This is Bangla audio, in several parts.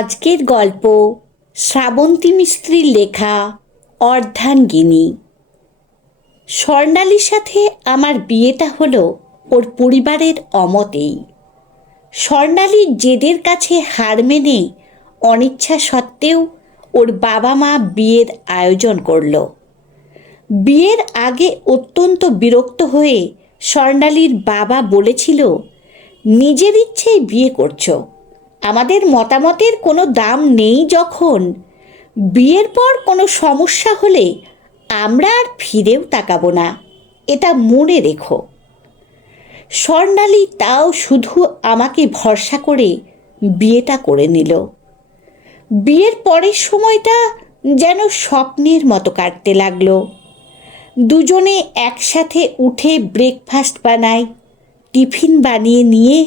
আজকের গল্প শ্রাবন্তী মিস্ত্রির লেখা অর্ধাঙ্গিনী। স্বর্ণালীর সাথে আমার বিয়েটা হলো ওর পরিবারের অমতেই। স্বর্ণালীর জেদের কাছে হার মেনে অনিচ্ছা সত্ত্বেও ওর বাবা মা বিয়ের আয়োজন করল। বিয়ের আগে অত্যন্ত বিরক্ত হয়ে স্বর্ণালীর বাবা বলেছিল, নিজের ইচ্ছেই বিয়ে করছো, আমাদের মতামতের কোনো দাম নেই। যখন বিয়ের পর কোনো সমস্যা হলে আমরা আর ফিরেও তাকাবো না, এটা মনে রেখো। স্বর্ণালী তাও শুধু আমাকে ভরসা করে বিয়েটা করে নিল। বিয়ের পরের সময়টা যেন স্বপ্নের মতো কাটতে লাগলো। দুজনে একসাথে উঠে ব্রেকফাস্ট বানাই, টিফিন বানিয়ে নিয়ে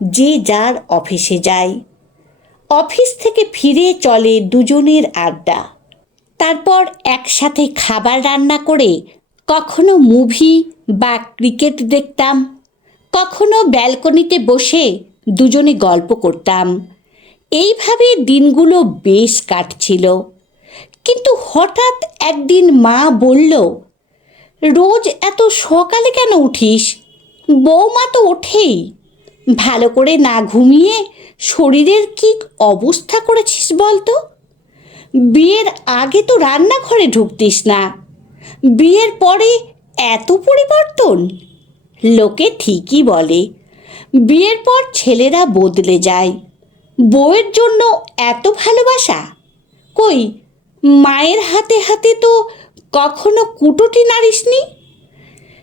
যে যার অফিসে যায়। অফিস থেকে ফিরে চলে দুজনের আড্ডা। তারপর একসাথে খাবার রান্না করে কখনো মুভি বা ক্রিকেট দেখতাম, কখনো ব্যালকনিতে বসে দুজনে গল্প করতাম। এইভাবে দিনগুলো বেশ কাটছিল। কিন্তু হঠাৎ একদিন মা বলল, রোজ এত সকালে কেন উঠিস? বৌমা তো ওঠেই। ভালো করে না ঘুমিয়ে শরীরের কি অবস্থা করেছিস বলতো? বিয়ের আগে তো রান্নাঘরে ঢুকতিস না, বিয়ের পরে এত পরিবর্তন। লোকে ঠিকই বলে বিয়ের পর ছেলেরা বদলে যায়, বউয়ের জন্য এত ভালোবাসা। কই, মায়ের হাতে হাতে তো কখনো কুটোটি নাড়িসনি।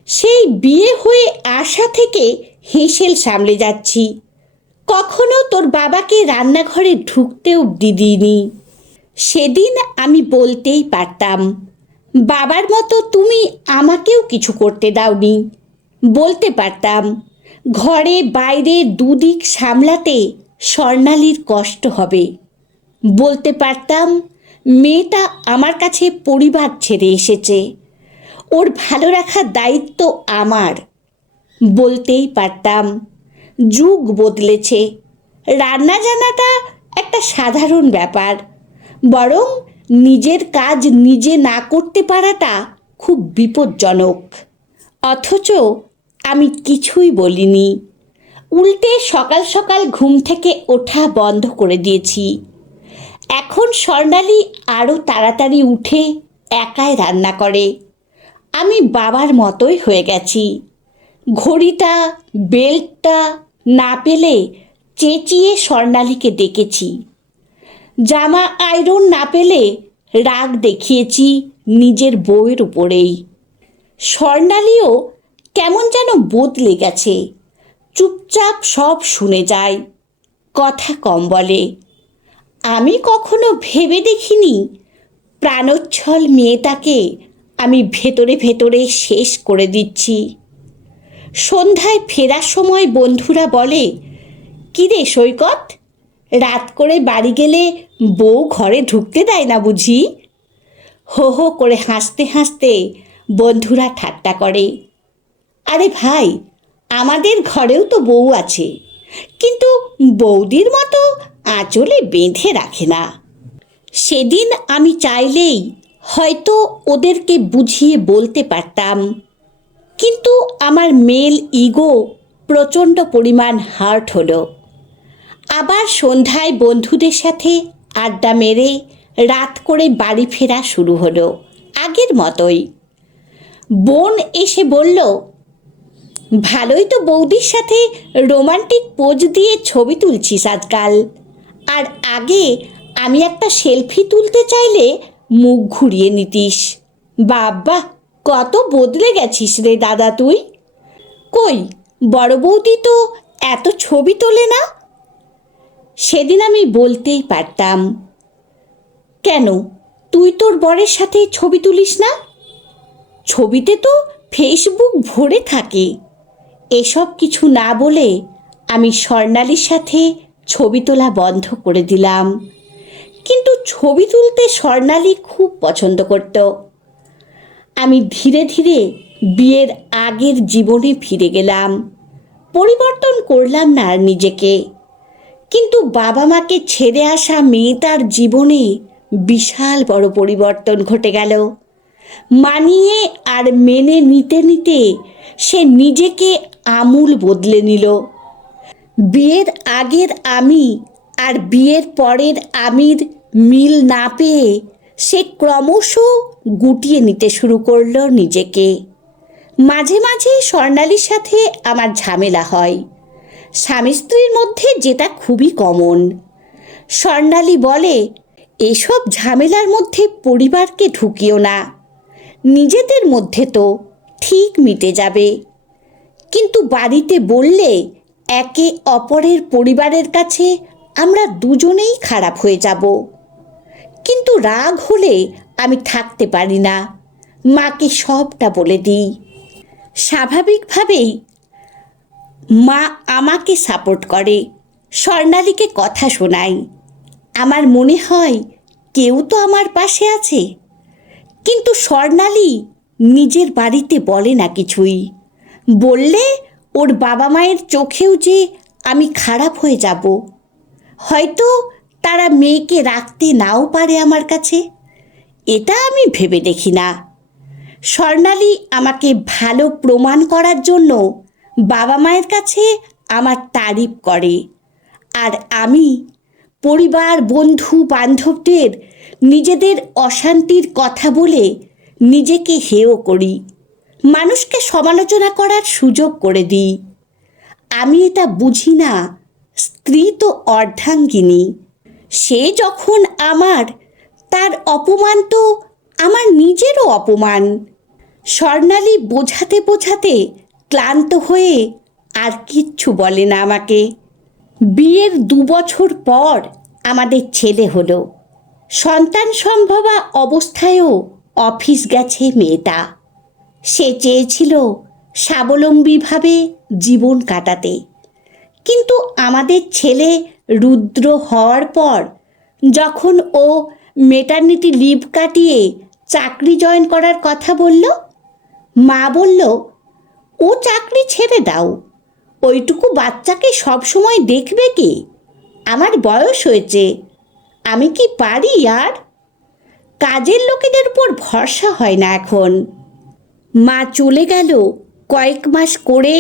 সেই বিয়ে হয়ে আসা থেকে হেঁসেল সামলে যাচ্ছি, কখনো তোর বাবাকে রান্নাঘরে ঢুকতে অবধি দিইনি। সেদিন আমি বলতেই পারতাম, বাবার মতো তুমি আমাকেও কিছু করতে দাওনি। বলতে পারতাম, ঘরে বাইরে দুদিক সামলাতে স্বর্ণালীর কষ্ট হবে। বলতে পারতাম, মেয়েটা আমার কাছে পরিবার ছেড়ে এসেছে, ওর ভালো রাখার দায়িত্ব আমার। বলতেই পারতাম, যুগ বদলেছে, রান্না জানাটা একটা সাধারণ ব্যাপার, বরং নিজের কাজ নিজে না করতে পারাটা খুব বিপজ্জনক। অথচ আমি কিছুই বলিনি, উল্টে সকাল সকাল ঘুম থেকে ওঠা বন্ধ করে দিয়েছি। এখন স্বর্ণালী আরও তাড়াতাড়ি উঠে একাই রান্না করে। আমি বাবার মতোই হয়ে গেছি। ঘড়িটা বেল্টটা না পেলে চেঁচিয়ে স্বর্ণালীকে ডেকেছি। জামা আয়রন না পেলে রাগ দেখিয়েছি নিজের বউয়ের উপরেই। স্বর্ণালীও কেমন যেন বদলে গেছে, চুপচাপ সব শুনে যায়, কথা কম বলে। আমি কখনো ভেবে দেখিনি প্রাণোচ্ছল মেয়েটাকে আমি ভেতরে ভেতরে শেষ করে দিচ্ছি। সন্ধ্যায় ফেরার সময় বন্ধুরা বলে, কিরে সৈকত, রাত করে বাড়ি গেলে বউ ঘরে ঢুকতে দেয় না বুঝি? হো হো করে হাসতে হাসতে বন্ধুরা ঠাট্টা করে। আরে ভাই, আমাদের ঘরেও তো বউ আছে, কিন্তু বৌদির মতো আঁচলে বেঁধে রাখে না। সেদিন আমি চাইলেই হয়তো ওদেরকে বুঝিয়ে বলতে পারতাম, কিন্তু আমার মেল ইগো প্রচণ্ড পরিমাণ হার্ট হলো। আবার সন্ধ্যায় বন্ধুদের সাথে আড্ডা মেরে রাত করে বাড়ি ফেরা শুরু হলো আগের মতোই। বোন এসে বলল, ভালোই তো বৌদির সাথে রোমান্টিক পোজ দিয়ে ছবি তুলছিস আজকাল, আর আগে আমি একটা সেলফি তুলতে চাইলে মুখ ঘুরিয়ে নিতিস। বাবা, কত বদলে গেছিস রে দাদা তুই। কই, বড় বৌদি তো এত ছবি তোলে না। সেদিন আমি বলতেই পারতাম, কেন তুই তোর বরের সাথে ছবি তুলিস না? ছবিতে তো ফেসবুক ভরে থাকে। এসব কিছু না বলে আমি স্বর্ণালীর সাথে ছবি তোলা বন্ধ করে দিলাম। কিন্তু ছবি তুলতে স্বর্ণালী খুব পছন্দ করত। আমি ধীরে ধীরে বিয়ের আগের জীবনে ফিরে গেলাম। পরিবর্তন করলাম না আর নিজেকে, কিন্তু বাবা মাকে ছেড়ে আসা মেয়েটার জীবনে বিশাল বড় পরিবর্তন ঘটে গেল। মানিয়ে আর মেনে নিতে নিতে সে নিজেকে আমূল বদলে নিল। বিয়ের আগের আমি আর বিয়ের পরের আমির মিল না পেয়ে সে ক্রমশ গুটিয়ে নিতে শুরু করলো নিজেকে। মাঝে মাঝে স্বর্ণালীর সাথে আমার ঝামেলা হয়, স্বামী স্ত্রীর মধ্যে যেটা খুবই কমন। স্বর্ণালী বলে, এসব ঝামেলার মধ্যে পরিবারকে ঢুকিও না, নিজেদের মধ্যে তো ঠিক মিটে যাবে। কিন্তু বাড়িতে বললে একে অপরের পরিবারের কাছে আমরা দুজনেই খারাপ হয়ে যাব। কিন্তু রাগ হলে আমি থাকতে পারি না, মাকে সবটা বলে দিই। স্বাভাবিকভাবেই মা আমাকে সাপোর্ট করে, স্বর্ণালীকে কথা শোনায়। আমার মনে হয় কেউ তো আমার পাশে আছে। কিন্তু স্বর্ণালী নিজের বাড়িতে বলে না কিছুই, বললে ওর বাবা মায়ের চোখেও যে আমি খারাপ হয়ে যাব। হয়তো তারা মেয়েকে রাখতে নাও পারে আমার কাছে, এটা আমি ভেবে দেখি না। স্বর্ণালী আমাকে ভালো প্রমাণ করার জন্য বাবা মায়ের কাছে আমার তারিফ করে, আর আমি পরিবার বন্ধু বান্ধবদের নিজেদের অশান্তির কথা বলে নিজেকে হেয় করি, মানুষকে সমালোচনা করার সুযোগ করে দিই। আমি এটা বুঝি না, স্ত্রী তো অর্ধাঙ্গিনী, সে যখন আমার, তার অপমান তো আমার নিজেরও অপমান। স্বর্ণালী বোঝাতে বোঝাতে ক্লান্ত হয়ে আর কিচ্ছু বলে না আমাকে। বিয়ের 2 বছর পর আমাদের ছেলে হলো। সন্তান সম্ভবা অবস্থায়ও অফিস গেছে মেয়েটা। সে চেয়েছিল স্বাবলম্বীভাবে জীবন কাটাতে। কিন্তু আমাদের ছেলে রুদ্র হওয়ার পর যখন ও মেটারনিটি লিভ কাটিয়ে চাকরি জয়েন করার কথা বলল, মা বলল, ও চাকরি ছেড়ে দাও, ওইটুকু বাচ্চাকে সবসময় দেখবে কে? আমার বয়স হয়েছে, আমি কি পারি আর? কাজের লোকেদের উপর ভরসা হয় না এখন। মা চলে গেল কয়েক মাস করে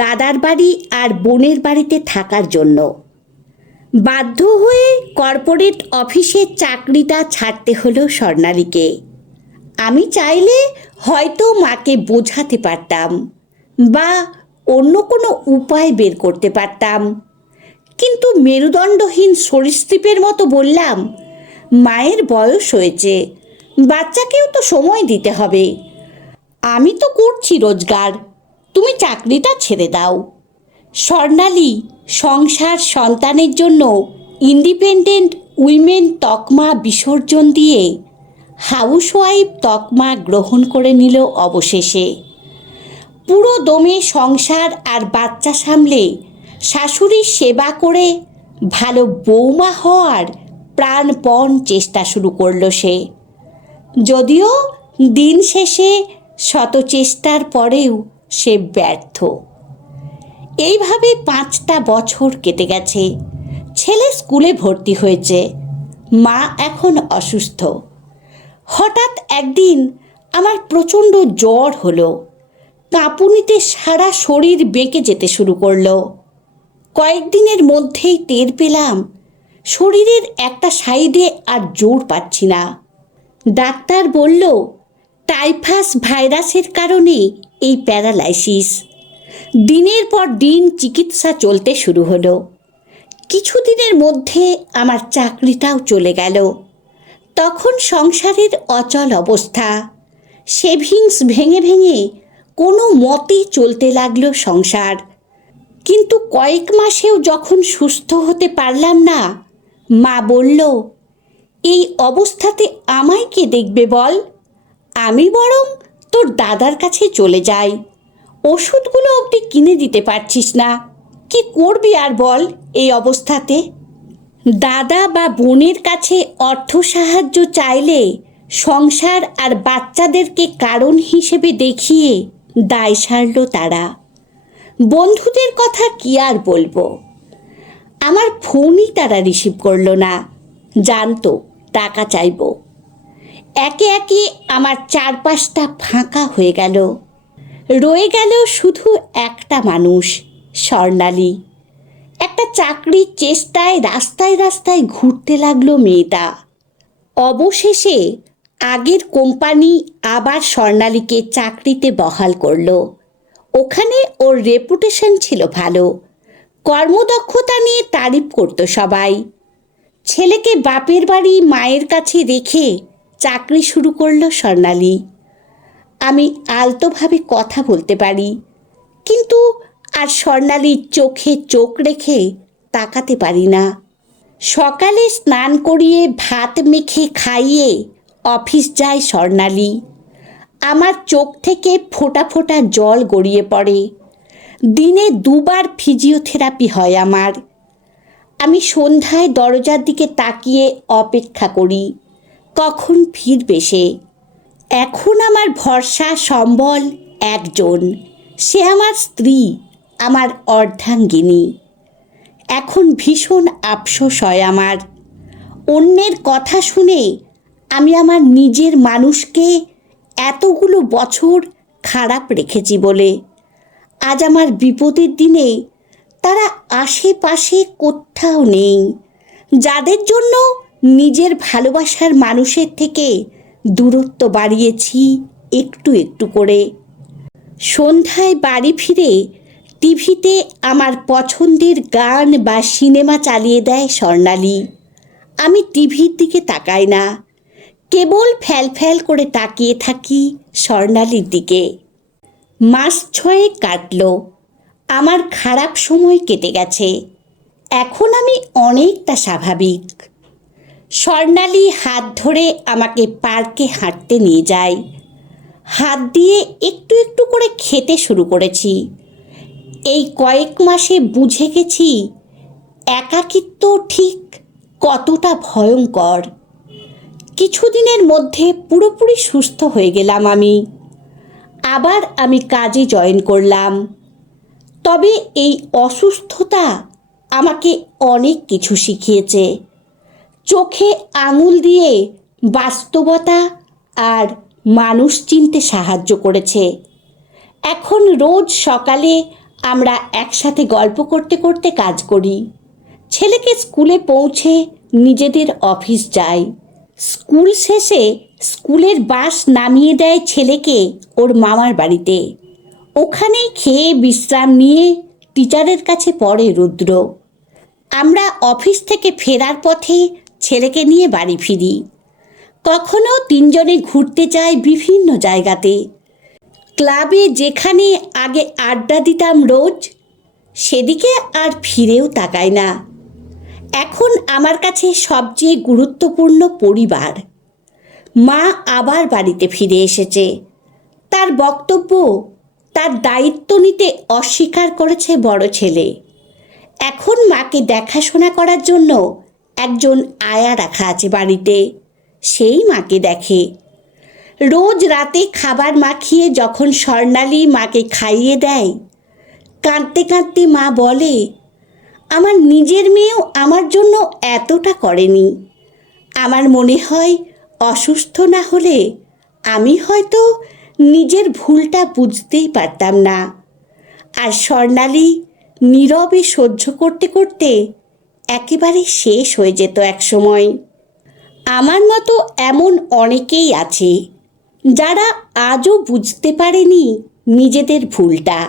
দাদার বাড়ি আর বোনের বাড়িতে থাকার জন্য। বাধ্য হয়ে কর্পোরেট অফিসের চাকরিটা ছাড়তে হলো স্বর্ণালীকে। আমি চাইলে হয়তো মাকে বোঝাতে পারতাম বা অন্য কোনো উপায় বের করতে পারতাম, কিন্তু মেরুদণ্ডহীন সরীসৃপের মতো বললাম, মায়ের বয়স হয়েছে, বাচ্চাকেও তো সময় দিতে হবে, আমি তো করছি রোজগার, তুমি চাকরিটা ছেড়ে দাও। স্বর্ণালী সংসার সন্তানের জন্য ইন্ডিপেন্ডেন্ট উইমেন তকমা বিসর্জন দিয়ে হাউসওয়াইফ তকমা গ্রহণ করে নিল অবশেষে। পুরো দমে সংসার আর বাচ্চা সামলে শাশুড়ির সেবা করে ভালো বৌমা হওয়ার প্রাণপণ চেষ্টা শুরু করল সে। যদিও দিন শেষে শত চেষ্টার পরেও সে ব্যর্থ। এইভাবে 5টা বছর কেটে গেছে। ছেলে স্কুলে ভর্তি হয়েছে, মা এখন অসুস্থ। হঠাৎ একদিন আমার প্রচণ্ড জ্বর হলো, কাঁপুনিতে সারা শরীর বেঁকে যেতে শুরু করলো। কয়েকদিনের মধ্যেই টের পেলাম শরীরের একটা সাইডে আর জোর পাচ্ছি না। ডাক্তার বলল টাইফাস ভাইরাসের কারণে এই প্যারালাইসিস। দিনের পর দিন চিকিৎসা চলতে শুরু হলো। কিছুদিনের মধ্যে আমার চাকরিটাও চলে গেল। তখন সংসারের অচল অবস্থা, সেভিংস ভেঙে ভেঙে কোনো মতে চলতে লাগলো সংসার। কিন্তু কয়েক মাসেও যখন সুস্থ হতে পারলাম না, মা বলল, এই অবস্থাতে আমায় কে দেখবে বল, আমি বরং তোর দাদার কাছে চলে যাই, ওষুধগুলো অবধি কিনে দিতে পারছিস না, কি করবি আর বল এই অবস্থাতে? দাদা বা বোনের কাছে অর্থ সাহায্য চাইলে সংসার আর বাচ্চাদেরকে কারণ হিসেবে দেখিয়ে দায় সারল তারা। বন্ধুদের কথা কি আর বলবো। আমার ফোনই তারা রিসিভ করলো না, জানতো টাকা চাইব। একে একে আমার চারপাশটা ফাঁকা হয়ে গেল। রয়ে গেল শুধু একটা মানুষ, স্বর্ণালী। একটা চাকরির চেষ্টায় রাস্তায় রাস্তায় ঘুরতে লাগলো মেয়েটা। অবশেষে আগের কোম্পানি আবার স্বর্ণালীকে চাকরিতে বহাল করলো। ওখানে ওর রেপুটেশন ছিল ভালো, কর্মদক্ষতা নিয়ে তারিফ করতো সবাই। ছেলেকে বাপের বাড়ি মায়ের কাছে রেখে চাকরি শুরু করলো স্বর্ণালী। আমি আলতোভাবে কথা বলতে পারি, কিন্তু আর স্বর্ণালীর চোখে চোখ রেখে তাকাতে পারি না। সকালে স্নান করিয়ে ভাত মেখে খাইয়ে অফিস যায় স্বর্ণালী। আমার চোখ থেকে ফোঁটা ফোঁটা জল গড়িয়ে পড়ে। দিনে 2 বার ফিজিওথেরাপি হয় আমার। আমি সন্ধ্যায় দরজার দিকে তাকিয়ে অপেক্ষা করি, কখন ফিরবে সে। এখন আমার ভরসা সম্বল একজন, সে আমার স্ত্রী, আমার অর্ধাঙ্গিনী। এখন ভীষণ আফসোস হয় আমার। অন্যের কথা শুনে আমি আমার নিজের মানুষকে এতগুলো বছর খারাপ রেখেছি বলে। আজ আমার বিপদের দিনে তারা আশেপাশে কোথাও নেই, যাদের জন্য নিজের ভালোবাসার মানুষের থেকে দূরত্ব বাড়িয়েছি একটু একটু করে। সন্ধ্যায় বাড়ি ফিরে টিভিতে আমার পছন্দের গান বা সিনেমা চালিয়ে দেয় স্বর্ণালী। আমি টিভির দিকে তাকাই না, কেবল ফ্যাল ফ্যাল করে তাকিয়ে থাকি স্বর্ণালীর দিকে। মাস 6 কাটল। আমার খারাপ সময় কেটে গেছে। এখন আমি অনেকটা স্বাভাবিক। স্বর্ণালী হাত ধরে আমাকে পার্কে হাঁটতে নিয়ে যায়। হাত দিয়ে একটু একটু করে খেতে শুরু করেছি। এই কয়েক মাসে বুঝে গেছি একাকিত্ব ঠিক কতটা ভয়ঙ্কর। কিছুদিনের মধ্যে পুরোপুরি সুস্থ হয়ে গেলাম আমি। আবার আমি কাজে জয়েন করলাম। তবে এই অসুস্থতা আমাকে অনেক কিছু শিখিয়েছে। চোখে আঙুল দিয়ে বাস্তবতা আর মানুষ চিনতে সাহায্য করেছে। এখন রোজ সকালে আমরা একসাথে গল্প করতে করতে কাজ করি। ছেলেকে স্কুলে পৌঁছে নিজেদের অফিস যাই। স্কুল শেষে স্কুলের বাস নামিয়ে দেয় ছেলেকে ওর মামার বাড়িতে। ওখানেই খেয়ে বিশ্রাম নিয়ে টিচারের কাছে পড়ে রুদ্র। আমরা অফিস থেকে ফেরার পথে ছেলেকে নিয়ে বাড়ি ফিরি। কখনো 3 জনে ঘুরতে যাই বিভিন্ন জায়গাতে। ক্লাবে যেখানে আগে আড্ডা দিতাম রোজ, সেদিকে আর ফিরেও তাকাই না। এখন আমার কাছে সবচেয়ে গুরুত্বপূর্ণ পরিবার। মা আবার বাড়িতে ফিরে এসেছে। তার বক্তব্য, তার দায়িত্ব নিতে অস্বীকার করেছে বড় ছেলে। এখন মাকে দেখাশোনা করার জন্য একজন আয়া রাখা আছে বাড়িতে, সেই মাকে দেখে। রোজ রাতে খাবার মাখিয়ে যখন স্বর্ণালী মাকে খাইয়ে দেয়, কাঁদতে কাঁদতে মা বলে, আমার নিজের মেয়েও আমার জন্য এতটা করেনি। আমার মনে হয় অসুস্থ না হলে আমি হয়তো নিজের ভুলটা বুঝতেই পারতাম না। আর স্বর্ণালী নীরবে সহ্য করতে করতে একেবারে শেষ হয়ে যেত একসময়। আমার মতো এমন অনেকেই আছে যারা আজও বুঝতে পারেনি নিজেদের ভুলটা।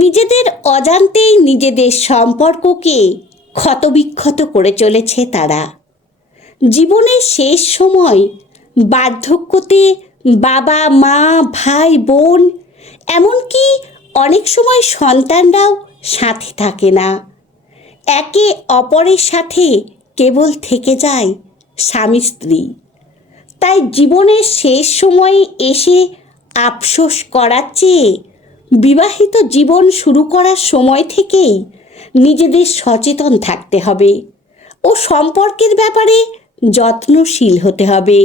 নিজেদের অজান্তেই নিজেদের সম্পর্ককে ক্ষতবিক্ষত করে চলেছে তারা। জীবনের শেষ সময় বার্ধক্যতে বাবা মা ভাই বোন, এমনকি অনেক সময় সন্তানরাও সাথে থাকে না। একে অপরের সাথে কেবল থেকে যায় স্বামী স্ত্রী। তাই জীবনের শেষ সময়ে এসে আফসোস করার চেয়ে বিবাহিত জীবন শুরু করার সময় থেকেই নিজেদের সচেতন থাকতে হবে ও সম্পর্কের ব্যাপারে যত্নশীল হতে হবে।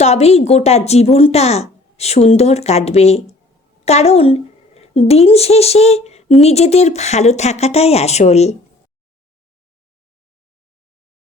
তবেই গোটা জীবনটা সুন্দর কাটবে। কারণ দিন শেষে নিজেদের ভালো থাকাটাই আসল।